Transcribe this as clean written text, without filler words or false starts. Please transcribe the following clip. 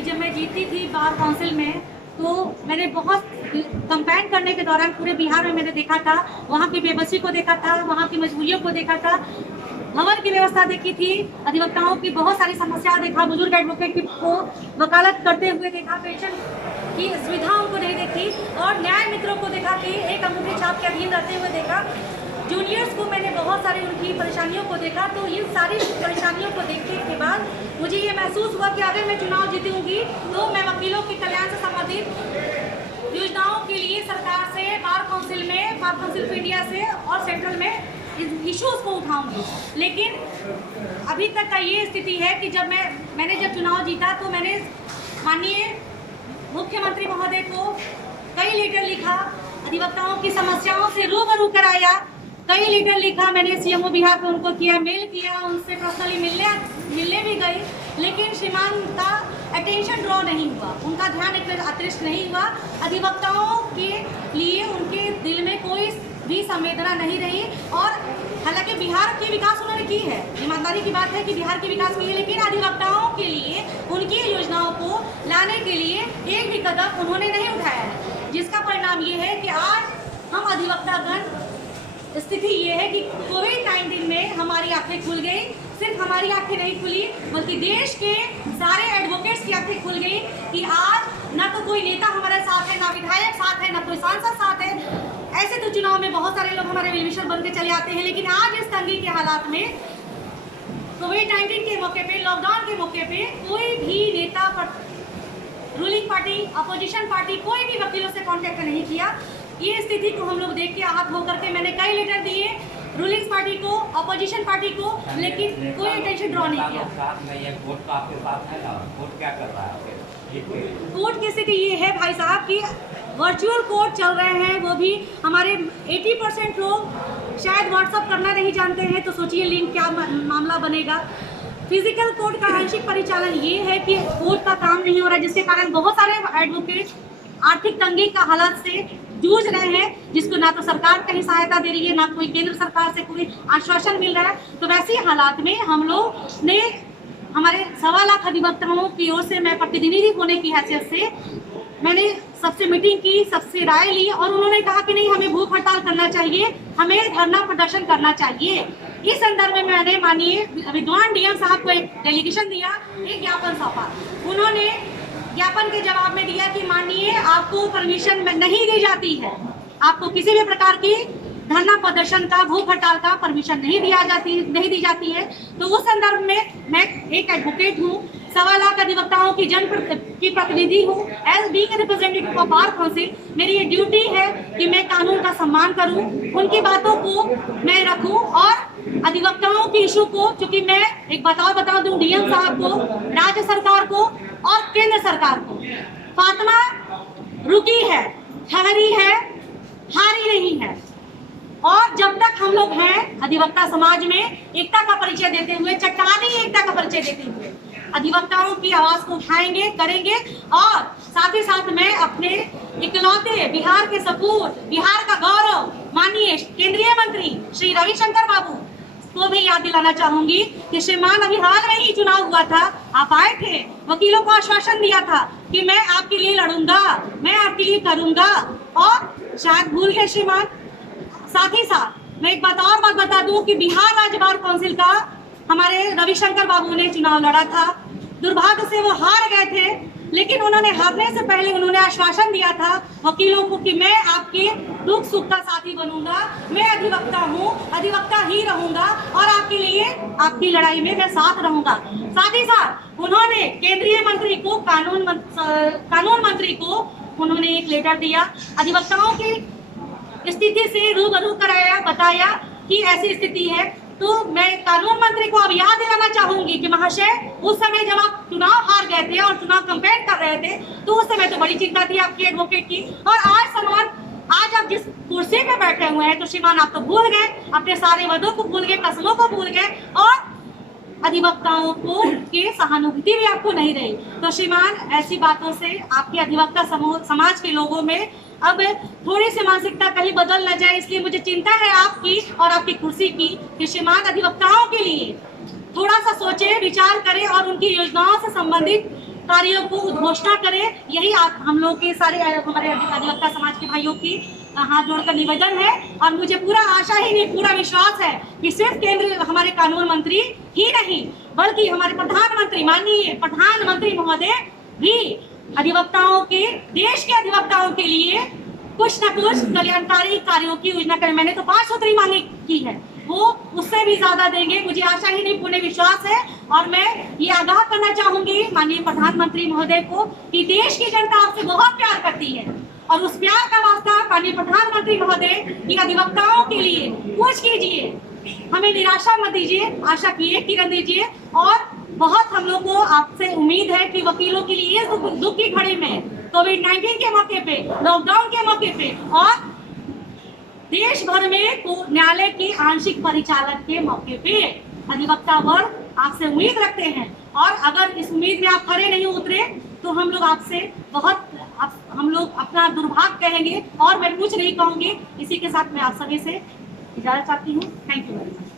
कि जब मैं जीती थी बार काउंसिल में तो मैंने बहुत कंपेन करने के दौरान पूरे बिहार में मैंने देखा था, वहाँ की बेबसी को देखा था, वहाँ की मजबूरियों को देखा था, भवन की व्यवस्था देखी थी, अधिवक्ताओं की बहुत सारी समस्या देखा, बुजुर्ग एडवोकेट को वकालत करते हुए देखा, पेंशन की सुविधाओं को नहीं देखी और न्याय मित्रों को देखा कि एक अंगूठे छाप के अधीन रहते हुए देखा। जूनियर्स को मैंने बहुत सारी उनकी परेशानियों को देखा। तो इन सारी परेशानियों को देखने के बाद मुझे ये महसूस हुआ कि अगर मैं चुनाव जीतूंगी तो मैं वकीलों के कल्याण से संबंधित योजनाओं के लिए सरकार से, बार काउंसिल ऑफ इंडिया से और सेंट्रल में इश्यूज को उठाऊंगी। लेकिन अभी तक का ये स्थिति है कि जब मैंने जब चुनाव जीता तो मैंने माननीय मुख्यमंत्री महोदय को कई लेटर लिखा, अधिवक्ताओं की समस्याओं से रूबरू कराया, कई लेटर लिखा, मैंने सीएमओ बिहार को उनको किया, मेल किया, उनसे पर्सनली मिलने भी गई, लेकिन श्रीमान का अटेंशन ड्रॉ नहीं हुआ, उनका ध्यान एक आकृष्ट नहीं हुआ। अधिवक्ताओं के लिए उनके दिल में कोई भी संवेदना नहीं रही। और हालांकि बिहार के विकास उन्होंने की है, ईमानदारी की बात है कि बिहार के विकास की है, लेकिन अधिवक्ताओं के लिए उनकी योजनाओं को लाने के लिए एक भी कदम उन्होंने नहीं उठाया है, जिसका परिणाम ये है कि आज हम अधिवक्तागण स्थिति ये है कि कोविड-19 में हमारी आंखें खुल गई। सिर्फ हमारी आंखें नहीं खुली बल्कि देश के सारे एडवोकेट्स की आंखें खुल गई कि आज ना तो कोई नेता हमारे साथ है, ना विधायक साथ है, ना कोई सांसद साथ है। ऐसे तो चुनाव में बहुत सारे लोग हमारे वेलविशर बन के चले आते हैं, लेकिन आज इस तंगी के हालात में कोविड-19 के मौके पे, लॉकडाउन के मौके पे कोई भी नेता, रूलिंग पार्टी, अपोजिशन पार्टी, कोई भी वकीलों से कॉन्टेक्ट नहीं किया। ये स्थिति को हम लोग देख के आहत होकर के मैंने कई लेटर दिए रूलिंग पार्टी को, अपोजिशन पार्टी को, लेकिन कोई अटेंशन ड्रॉ नहीं किया। कोर्ट की स्थिति ये है भाई साहब कि वर्चुअल कोर्ट चल रहे हैं, वो भी हमारे 80% लोग शायद व्हाट्सअप करना नहीं जानते हैं, तो सोचिए लिंक क्या मामला बनेगा। फिजिकल कोर्ट का आंशिक परिचालन ये है कि कोर्ट का काम नहीं हो रहा है, जिसके कारण बहुत सारे एडवोकेट आर्थिक तंगी का हालात से जूझ रहे हैं, जिसको ना तो सरकार कहीं सहायता दे रही है, ना कोई केंद्र सरकार से कोई आश्वासन मिल रहा है। तो वैसे हालात में हम लोग ने हमारे 1.25 लाख अधिवक्ताओं की ओर से, मैं प्रतिनिधि होने की हैसियत से मैंने सबसे मीटिंग की, सबसे राय ली और उन्होंने कहा कि नहीं, हमें भूख हड़ताल करना चाहिए, हमें धरना प्रदर्शन करना चाहिए। इस संदर्भ में मैंने माननीय विद्वान डीएम साहब को एक डेलीगेशन दिया, एक ज्ञापन सौंपा। उन्होंने ज्ञापन के जवाब में दिया कि माननीय आपको परमिशन नहीं दी जाती है, आपको किसी भी प्रकार की धरना प्रदर्शन का, भूख हड़ताल का परमिशन नहीं दी जाती है। तो उस संदर्भ में मैं एक एडवोकेट हूँ, 1.25 लाख अधिवक्ताओं की की प्रतिनिधि हूँ। As being representative of bar council, मेरी ये ड्यूटी है कि मैं कानून का सम्मान करूँ, उनकी बातों को मैं रखूँ और अधिवक्ताओं की इशू को, चूंकि मैं एक बता दूं डीएम साहब को, राज्य सरकार को और केंद्र सरकार को, फातिमा रुकी है, ठहरी है, हारी नहीं है। और जब तक हम लोग हैं अधिवक्ता समाज में एकता का परिचय देते हुए, चट्टानी एकता का परिचय देते हुए अधिवक्ताओं की आवाज को उठाएंगे, करेंगे। और साथ ही साथ मैं अपने इकलौते बिहार के सपूत, बिहार का गौरव माननीय केंद्रीय मंत्री श्री रविशंकर बाबू को भी याद दिलाना चाहूंगी कि श्रीमान अभी हाल में ही चुनाव हुआ था, आप आए थे, वकीलों को आश्वासन दिया था कि मैं आपके लिए लड़ूंगा, मैं आपके लिए करूंगा, और शायद भूल गए श्रीमान। साथ ही साथ मैं एक बात बता दूं कि बिहार राज्य बार काउंसिल का हमारे रविशंकर बाबू ने चुनाव लड़ा था, दुर्भाग्य से वो हार गए थे, लेकिन उन्होंने हारने से पहले उन्होंने आश्वासन दिया था वकीलों को कि मैं आपके दुख सुख का साथी बनूंगा, मैं अधिवक्ता हूँ, अधिवक्ता ही रहूंगा और आपके लिए, आपकी लड़ाई में मैं साथ रहूंगा। साथ ही साथ उन्होंने केंद्रीय मंत्री को, कानून मंत्री को उन्होंने एक लेटर दिया, अधिवक्ताओं की स्थिति से रूबरू कराया, बताया कि ऐसी स्थिति है। तो मैं कानून मंत्री को अब याद दिलाना चाहूंगी कि महाशय, उस समय जब आप चुनाव हार गए थे और चुनाव कैंपेन कर रहे थे, तो उस समय तो बड़ी चिंता थी आपकी एडवोकेट की, और आज आप जिस कुर्सी पे बैठे हुए हैं, तो श्रीमान आप तो भूल गए, अपने सारे वादों को भूल गए, कसमों को भूल गए, और अधिवक्ताओं को के सहानुभूति भी आपको नहीं रही। तो श्रीमान, ऐसी बातों से आपके अधिवक्ता समाज के लोगों में अब थोड़ी सी मानसिकता कहीं बदल न जाए, इसलिए मुझे चिंता है आपकी और आपकी कुर्सी की कि श्रीमान अधिवक्ताओं के लिए थोड़ा सा सोचे, विचार करें और उनकी योजनाओं से संबंधित कार्यों को उद्घोषणा करें। यही हम लोग के सारे हमारे अधिवक्ता समाज के भाइयों की हाथ जोड़कर निवेदन है। और मुझे पूरा आशा ही नहीं, पूरा विश्वास है कि सिर्फ केंद्रीय हमारे कानून मंत्री ही नहीं, बल्कि हमारे प्रधानमंत्री, माननीय प्रधानमंत्री महोदय भी अधिवक्ताओं के, देश के अधिवक्ताओं के लिए कुछ न कुछ कल्याणकारी कार्यों की योजना करें। मैंने तो 5 सूत्री मांग की है, वो उससे भी ज्यादा देंगे, मुझे आशा ही नहीं पूर्ण विश्वास है। और मैं ये आगाह करना चाहूंगी माननीय प्रधानमंत्री महोदय को कि देश की जनता आपसे बहुत प्यार करती है, और उस प्यार का वास्ता माननीय प्रधानमंत्री महोदय की अधिवक्ताओं के लिए कुछ कीजिए, हमें निराशा मत दीजिए, आशा किरण दीजिए। और बहुत हम लोग को आपसे उम्मीद है कि वकीलों के लिए इस दुख की घड़ी में, कोविड-19 के मौके पे, लॉकडाउन के मौके पे और देश भर में न्यायालय के आंशिक परिचालन के मौके पे अधिवक्ता वर्ग आपसे उम्मीद रखते हैं। और अगर इस उम्मीद में आप खरे नहीं उतरे तो हम लोग आपसे हम लोग अपना दुर्भाग्य कहेंगे और मैं कुछ नहीं कहूंगी। इसी के साथ मैं आप सभी से इजाजत चाहती हूँ। Thank you very much.